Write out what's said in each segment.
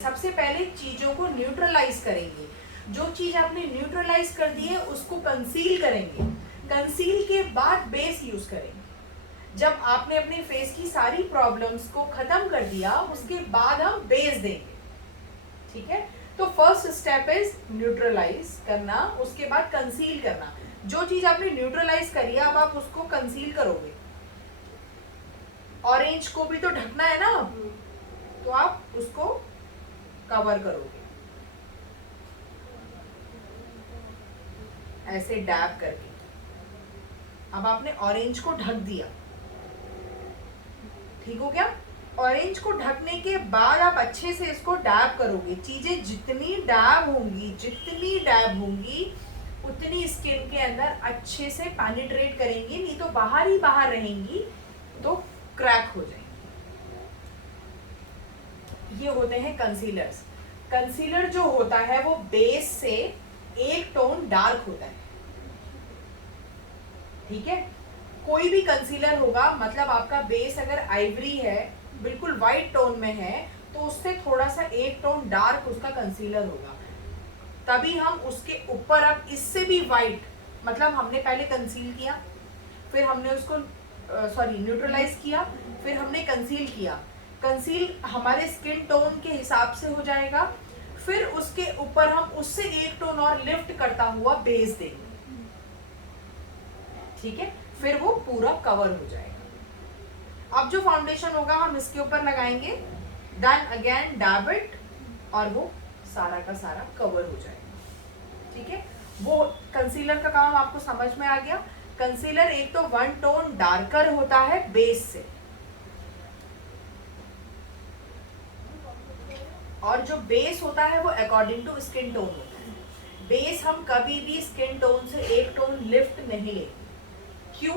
सबसे पहले चीजों को न्यूट्रलाइज करेंगे। जो चीज आपने न्यूट्रलाइज कर दी है उसको कंसील करेंगे। कंसील के बाद बेस यूज करेंगे। जब आपने अपने फेस की सारी प्रॉब्लम्स को खत्म कर दिया उसके बाद हम बेस देंगे। ठीक है, तो फर्स्ट स्टेप इज न्यूट्रलाइज करना, उसके बाद कंसील करना। जो चीज आपने न्यूट्रलाइज करी है अब आप उसको कंसील करोगे। ऑरेंज को भी तो ढकना है ना, तो आप उसको कवर करोगे ऐसे डैब करके। अब आपने ऑरेंज को ढक दिया, ठीक हो गया। ऑरेंज को ढकने के बाद आप अच्छे से इसको डैब करोगे। चीजें जितनी डैब होंगी उतनी स्किन के अंदर अच्छे से पेनिट्रेट करेंगी, नहीं तो बाहर ही बाहर रहेंगी तो क्रैक हो जाएंगी। ये होते हैं कंसीलर्स। कंसीलर जो होता है वो बेस से एक टोन डार्क होता है। ठीक है, कोई भी कंसीलर होगा, मतलब आपका बेस अगर आइवरी है, बिल्कुल वाइट टोन में है, तो उससे थोड़ा सा एक टोन डार्क उसका कंसीलर होगा। तभी हम उसके ऊपर अब इससे भी वाइट, मतलब हमने पहले कंसील किया, फिर हमने उसको न्यूट्रलाइज किया, फिर हमने कंसील किया। कंसील हमारे स्किन टोन के हिसाब से हो जाएगा, फिर उसके ऊपर हम उससे एक टोन और लिफ्ट करता हुआ बेस देंगे। ठीक है, फिर वो पूरा कवर हो जाएगा। अब जो फाउंडेशन होगा हम इसके ऊपर लगाएंगे, देन अगेन डैब इट, और वो सारा का सारा कवर हो जाएगा। ठीक है, वो कंसीलर का काम आपको समझ में आ गया। कंसीलर एक तो वन टोन डार्कर होता है बेस से, और जो बेस होता है वो अकॉर्डिंग टू स्किन टोन होता है। बेस हम कभी भी स्किन टोन से एक टोन लिफ्ट नहीं लेंगे। क्यों?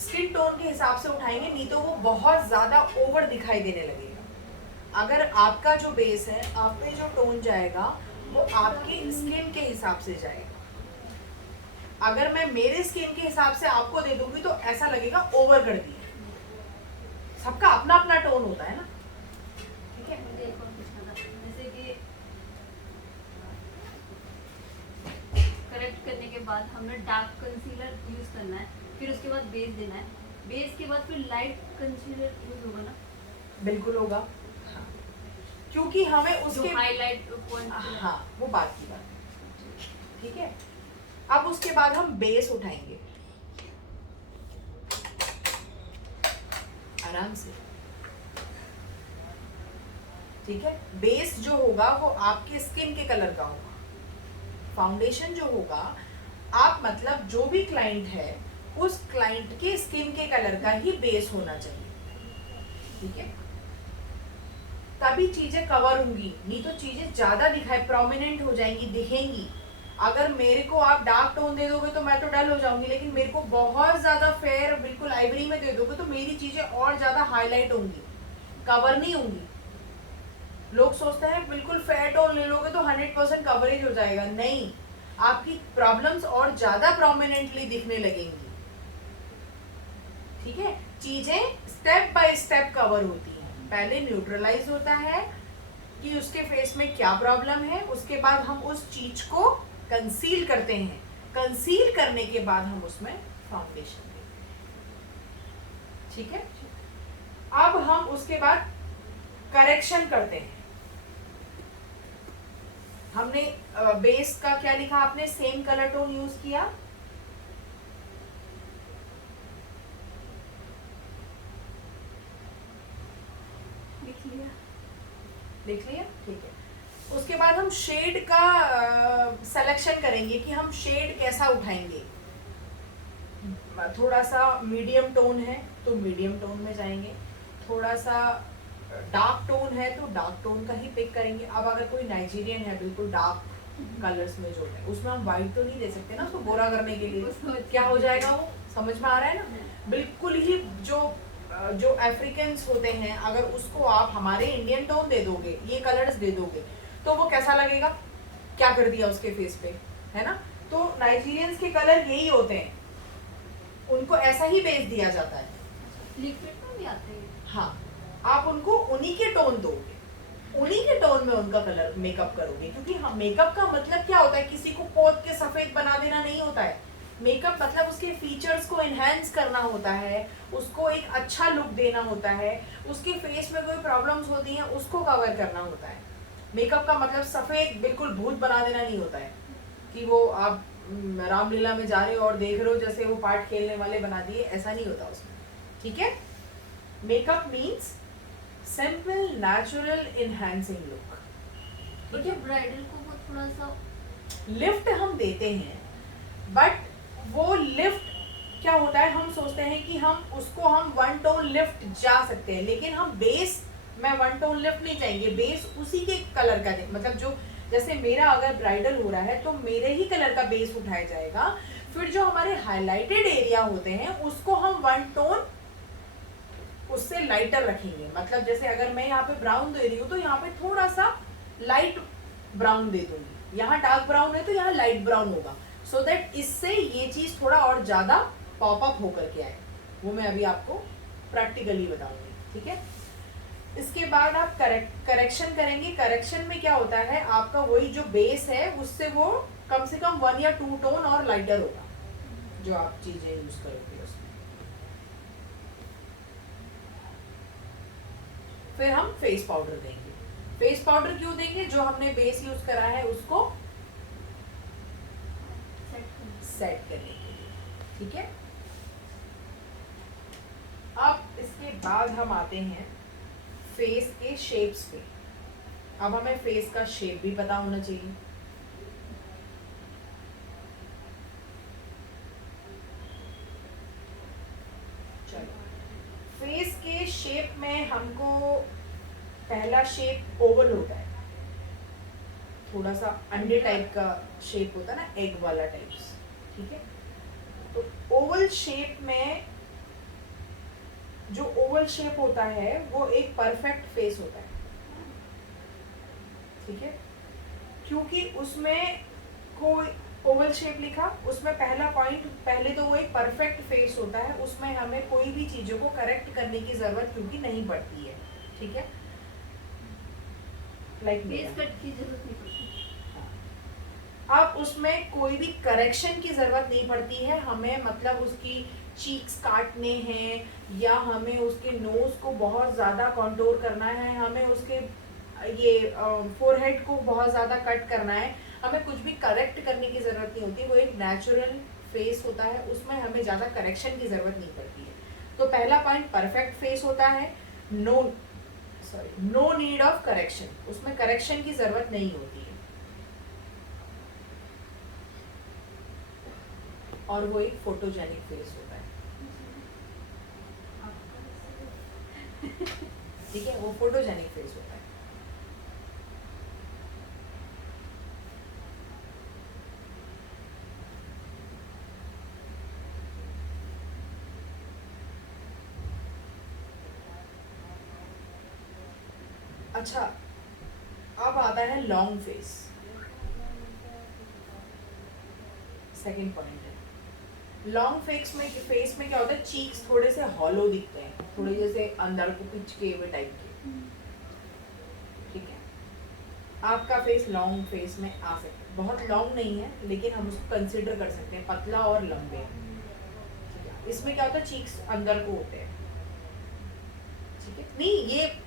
स्किन टोन के हिसाब से उठाएंगे, नहीं तो वो बहुत ज्यादा ओवर दिखाई देने लगेगा। अगर आपका जो बेस है, आप पे जो टोन जाएगा वो आपकी स्किन के हिसाब से जाएगा। अगर मैं मेरे स्किन के हिसाब से आपको दे दूंगी तो ऐसा लगेगा ओवर कर दिया। सबका अपना अपना टोन होता है ना। ठीक है, जैसे कि करेक्ट करने के बाद हमें डार्क कंसीलर यूज करना है, फिर उसके बाद बेस देना है, बेस के बाद फिर लाइट कंसीलर यूज होगा ना? बिल्कुल होगा। हाँ, क्योंकि हमें उसके हाईलाइट पॉइंट, हाँ वो बात की बात है। ठीक है, अब उसके बाद हम बेस उठाएंगे आराम से। ठीक है, बेस जो होगा वो आपके स्किन के कलर का होगा। फाउंडेशन जो होगा, आप मतलब जो भी क्लाइंट है उस क्लाइंट के स्किन के कलर का ही बेस होना चाहिए। ठीक है, तभी चीजें कवर होंगी, नहीं तो चीजें ज्यादा दिखाई प्रोमिनेंट हो जाएंगी, दिखेंगी। अगर मेरे को आप डार्क टोन दे दोगे तो मैं तो डल हो जाऊंगी, लेकिन मेरे को बहुत ज्यादा फेयर बिल्कुल आइवरी में दे दोगे तो मेरी चीजें और ज्यादा हाईलाइट होंगी, कवर नहीं होंगी। लोग सोचते हैं बिल्कुल फेयर टोन ले लोगे तो 100% कवरेज हो जाएगा। नहीं, आपकी प्रॉब्लम्स और ज्यादा प्रोमिनेंटली दिखने लगेंगी। ठीक है, चीजें स्टेप बाय स्टेप कवर होती हैं। पहले न्यूट्रलाइज होता है कि उसके फेस में क्या प्रॉब्लम है, उसके बाद हम उस चीज को कंसील करते हैं। कंसील करने के बाद हम उसमें फाउंडेशन देते हैं। ठीक है, अब हम उसके बाद करेक्शन करते हैं। हमने बेस का क्या लिखा, आपने सेम कलर टोन यूज किया, लिख लिया। ठीक है, उसके बाद हम शेड का सिलेक्शन करेंगे कि हम शेड कैसा उठाएंगे। थोड़ा सा मीडियम टोन है तो मीडियम टोन में जाएंगे, थोड़ा सा डार्क टोन है तो डार्क टोन का ही पिक करेंगे। अब अगर कोई नाइजीरियन है बिल्कुल डार्क कलर्स में जो है, उसमें हम व्हाइट तो नहीं दे सकते ना उसको गोरा करने के लिए, क्या हो जाएगा वो समझ में आ रहा है ना। बिल्कुल ही जो अफ्रीकन्स होते हैं, अगर उसको आप हमारे इंडियन टोन दे दोगे, ये कलर्स दे दोगे, तो वो कैसा लगेगा, क्या कर दिया उसके फेस पे, है ना। तो नाइजीरियंस के कलर यही होते हैं, उनको ऐसा ही बेस दिया जाता है। लिक्विड में भी आते हैं। हाँ, आप उनको उन्हीं के टोन दोगे। उन्हीं के टोन में उनका कलर मेकअप करोगे, क्योंकि हाँ, मेकअप का मतलब क्या होता है, किसी को पोत के सफेद बना देना नहीं होता है। मेकअप मतलब उसके फीचर्स को एनहेंस करना होता है, उसको एक अच्छा लुक देना होता है, उसके फेस में कोई प्रॉब्लम्स होती हैं उसको कवर करना होता है। मेकअप का मतलब सफेद बिल्कुल भूत बना देना नहीं होता है, कि वो आप रामलीला में जा रहे हो और देख रहे हो जैसे वो पार्ट खेलने वाले बना दिए, ऐसा नहीं होता उसमें। ठीक है, makeup means simple natural enhancing look. But जो ब्राइडल को वो थोड़ा सा लिफ्ट हम देते हैं, बट वो लिफ्ट क्या होता है, हम सोचते हैं कि हम उसको हम वन टोन लिफ्ट जा सकते हैं, लेकिन हम बेस में वन टोन लिफ्ट नहीं चाहेंगे, बेस उसी के कलर का मतलब जो जैसे मेरा अगर ब्राइडल हो रहा है तो मेरे ही कलर का बेस उठाया जाएगा, फिर जो हमारे हाईलाइटेड एरिया होते हैं उसको हम वन टोन उससे लाइटर रखेंगे। मतलब जैसे अगर मैं यहाँ पे ब्राउन दे रही हूँ तो यहाँ पे थोड़ा सा लाइट ब्राउन दे दूंगी, यहाँ डार्क ब्राउन है तो यहाँ लाइट ब्राउन होगा, सो दैट इससे ये चीज थोड़ा और ज्यादा पॉप अप होकर के आए। वो मैं अभी आपको प्रैक्टिकली बताऊंगी। ठीक है, इसके बाद आप करेक्शन करेंगे। करेक्शन में क्या होता है, आपका वही जो बेस है उससे वो कम से कम 1 या 2 टोन और लाइटर होगा जो आप चीजें यूज करोगे उसमें। फिर हम फेस पाउडर देंगे। फेस पाउडर क्यों देंगे, जो हमने बेस यूज करा है उसको सेट करने के लिए। ठीक है, अब इसके बाद हम आते हैं फेस के शेप्स पे। अब हमें फेस का शेप भी पता होना चाहिए। चलो, फेस के शेप में हमको पहला शेप ओवल होता है, थोड़ा सा अंडे टाइप का शेप होता है ना, एग वाला टाइप्स। ठीक है, तो ओवल शेप में जो ओवल शेप होता है वो एक परफेक्ट फेस होता है। ठीक है, क्योंकि उसमें कोई ओवल शेप लिखा, उसमें पहला पॉइंट, पहले तो वो एक परफेक्ट फेस होता है, उसमें हमें कोई भी चीजों को करेक्ट करने की जरूरत क्योंकि नहीं पड़ती है। ठीक है, लाइक बेस कट की जरूरत नहीं पड़ती। अब उसमें कोई भी करेक्शन की जरूरत नहीं पड़ती है हमें, मतलब उसकी चीक्स काटने हैं या हमें उसके नोज को बहुत ज़्यादा कंटूर करना है, हमें उसके ये फोरहेड को बहुत ज़्यादा कट करना है, हमें कुछ भी करेक्ट करने की ज़रूरत नहीं होती। वो एक नेचुरल फेस होता है, उसमें हमें ज़्यादा करेक्शन की ज़रूरत नहीं पड़ती है। तो पहला पॉइंट परफेक्ट फेस होता है, नो नीड ऑफ करेक्शन, उसमें करेक्शन की ज़रूरत नहीं होती है, और वो एक फोटोजेनिक फेस होता है। ठीक है, वो फोटोजेनिक फेस होता है। अच्छा, अब आता है लॉन्ग फेस। सेकंड पॉइंट है लॉन्ग फेस में क्या होता है, चीक्स थोड़े से हॉलो दिखते हैं, थोड़े जैसे अंदर को पिच के हुए टाइप के। ठीक है, आपका फेस लॉन्ग फेस में आ सकता है, बहुत लॉन्ग नहीं है लेकिन हम उसको कंसिडर कर सकते हैं पतला और लंबे। ठीक है, इसमें क्या होता है, चीक्स अंदर को होते हैं। ठीक है, नहीं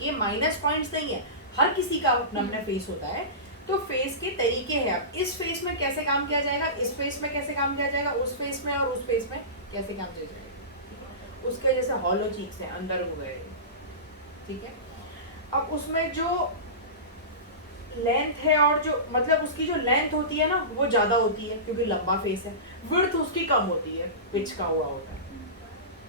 ये माइनस पॉइंट्स नहीं है, हर किसी का अपना अपना फेस होता है। तो फेस के तरीके हैं, अब इस फेस में कैसे काम किया जाएगा, इस फेस में कैसे काम किया जाएगा, उस फेस में और उस फेस में कैसे काम किया जाएगा। उसके जैसे हॉलो चीक्स हैं, अंदर हो गए। ठीक है, अब उसमें जो लेंथ है और जो मतलब उसकी जो लेंथ होती है ना वो ज्यादा होती है क्योंकि लंबा फेस है, विड्थ उसकी कम होती है, पिच का हुआ होता है।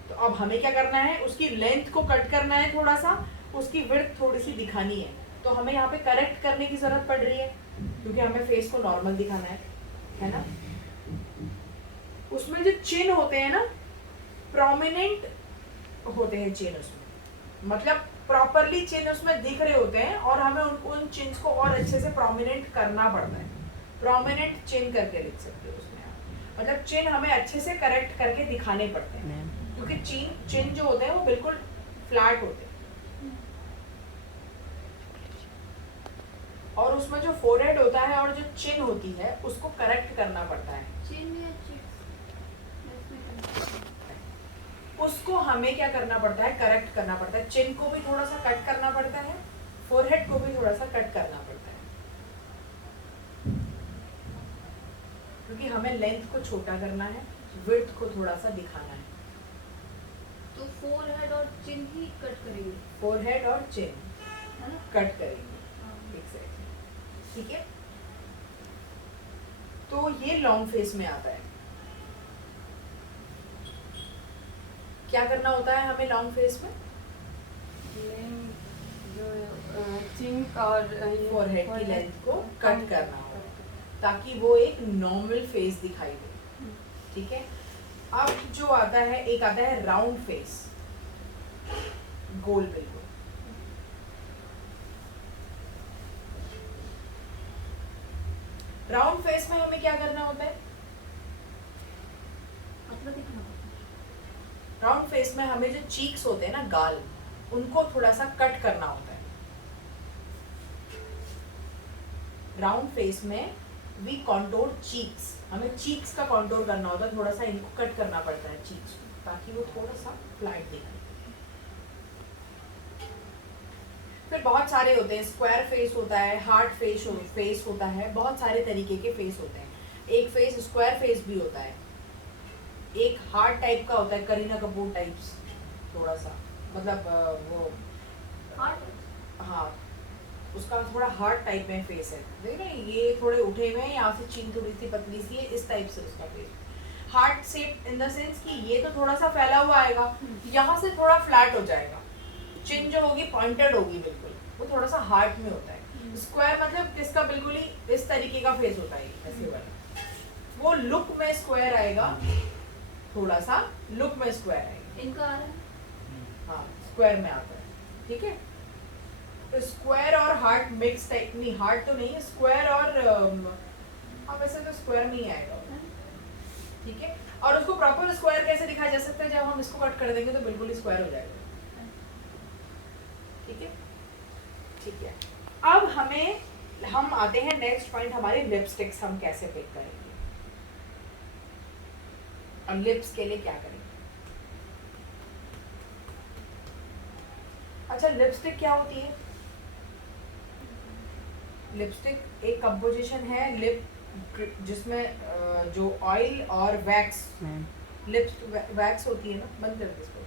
तो अब हमें क्या करना है, उसकी लेंथ को कट करना है, थोड़ा सा उसकी विड्थ थोड़ी सी दिखानी है, तो हमें यहाँ पे करेक्ट करने की जरूरत पड़ रही है क्योंकि हमें फेस को नॉर्मल दिखाना है ना। उसमें जो चिन होते हैं ना, प्रोमिनेंट होते हैं चिन उसमें, मतलब प्रॉपरली चिन उसमें दिख रहे होते हैं और हमें उन चिन्स को और अच्छे से प्रोमिनेंट करना पड़ता है। प्रोमिनेंट चिन करके लिख सकते हो उसमें आप, मतलब चिन हमें अच्छे से करेक्ट करके दिखाने पड़ते हैं क्योंकि चिन जो होते हैं वो बिल्कुल फ्लैट होते हैं। और उसमें जो फोरहेड होता है और जो चिन होती है उसको करेक्ट करना पड़ता है। चिन या चिक्स उसको हमें क्या करना पड़ता है, करेक्ट करना पड़ता है। चिन को भी थोड़ा सा कट करना पड़ता है, फोरहेड को भी थोड़ा सा कट करना पड़ता है, क्योंकि हमें लेंथ को छोटा करना है, विड्थ को थोड़ा सा दिखाना है। तो फोरहेड और चिन ही कट करेंगे, फोरहेड और चिन है ना? कट करेंगे, एग्जैक्टली, ठीक है। तो ये लॉन्ग फेस में आता है। क्या करना होता है हमें लॉन्ग फेस में? जो चिन और फोरहेड की लेंथ को कट करना होगा ताकि वो एक नॉर्मल फेस दिखाई दे, ठीक है। अब जो आता है, एक आता है राउंड फेस, गोल बिल्कुल। राउंड फेस में हमें क्या करना होता है? मतलब दिखना पड़ता राउंड फेस में हमें जो चीक्स होते हैं ना, गाल, उनको थोड़ा सा कट करना होता है। राउंड फेस में वी कॉन्टोर चीक्स, हमें चीक्स का कॉन्टोर करना होता है, थोड़ा सा इनको कट करना पड़ता है चीक्स को, ताकि वो थोड़ा सा फ्लैट दिखे। फिर बहुत सारे होते हैं, स्क्वायर फेस होता है, हार्ट फेस होता है, बहुत सारे तरीके के फेस होते हैं। एक फेस स्क्वायर फेस भी होता है, एक हार्ट टाइप का होता है, करीना कपूर टाइप्स, थोड़ा सा मतलब वो है। हार्ट हाँ, उसका थोड़ा हार्ट टाइप में फेस है, देख रहे हैं, ये थोड़े उठे हुए हैं, यहाँ से चीन थोड़ी सी पतली सी है, इस टाइप से उसका face. Heart shape in the sense कि ये तो थोड़ा सा फैला हुआ आएगा, यहाँ से थोड़ा फ्लैट हो जाएगा, चिन जो होगी पॉइंटेड होगी बिल्कुल, वो थोड़ा सा हार्ट में होता है। स्क्वायर मतलब किसका, बिल्कुल ही इस तरीके का फेस होता है, ऐसे वाला, वो लुक में स्क्वायर आएगा, थोड़ा सा लुक में स्क्वायर आएगा, इनका आ रहा है। हाँ स्क्वायर में आता है, ठीक है। तो स्क्वायर और हार्ट मिक्स टाइप, नहीं हार्ट तो नहीं है, स्क्वायर और हाँ वैसे तो स्क्वायर में ही आएगा, ठीक है। और उसको प्रॉपर स्क्वायर कैसे दिखाया जा सकता है, जब हम इसको कट कर देंगे तो बिल्कुल ही स्क्वायर हो जाएगा, ठीक है, ठीक है। अब हम आते हैं नेक्स्ट पॉइंट, हमारे लिपस्टिक्स हम कैसे पिक करेंगे और लिप्स के लिए क्या करेंगे। अच्छा, लिपस्टिक क्या होती है? लिपस्टिक एक कंपोजिशन है लिप जिसमें जो ऑयल और वैक्स, लिप्स वैक्स होती है ना, बंद कर दो इसको,